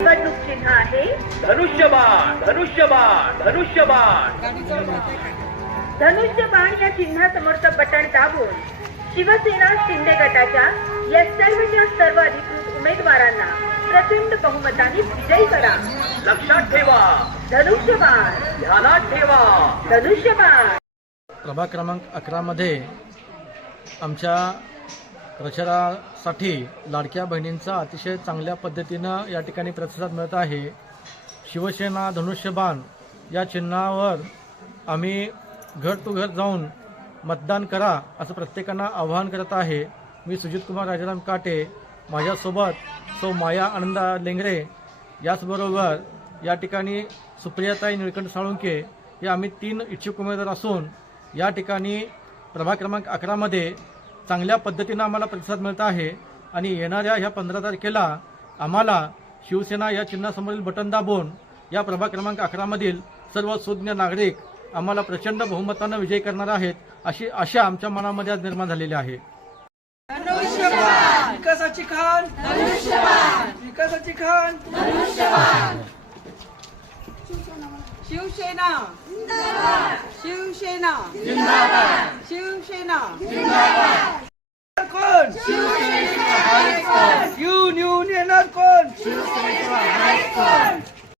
निवडणूक चिन्ह आहे धनुष्यबाण धनुष्यबाण धनुष्यबाण धनुष्यबाण या चिन्हासमोरचं बटण दाबून शिवसेना शिंदे गटाच्या या सर्व अधिकृत उमेदवारांना प्रचंड बहुमताने विजयी करा। लक्षात ठेवा धनुष्यबाण, ध्यानात ठेवा धनुष्यबाण। प्रभाग क्रमांक 11 मध्ये आमच्या प्रचारासाठी लाडक्या बहिणींचा अतिशय चांगल्या पद्धतीनं या ठिकाणी प्रतिसाद मिळत आहे। शिवसेना धनुष्यबाण या चिन्हावर आम्ही घर टू घर जाऊन मतदान करा असं प्रत्येकांना आवाहन करत आहे। मी सुजित कुमार राजाराम काटे, माझ्यासोबत सौ माया आनंदा लेंगरे, याचबरोबर या ठिकाणी सुप्रियाताई निळकंठ साळुंके हे आम्ही 3 इच्छुक उमेदवार असून या ठिकाणी प्रभाग क्रमांक 11 मध्ये चांगल्या पद्धतीनं आम्हाला प्रतिसाद मिळत आहे आणि येणाऱ्या ह्या 15 तारखेला आम्हाला शिवसेना या चिन्हासमोरील बटन दाबून या प्रभाग क्रमांक 11 मधील सर्व सुज्ञ नागरिक आम्हाला प्रचंड बहुमतानं विजयी करणार आहेत अशी आशा आमच्या मनामध्ये आज निर्माण झालेली आहे। विकासाची खान, विकासाची खान, शिवसेना, शिवसेना, शिवसेना, कोण युनियन येणार कोण?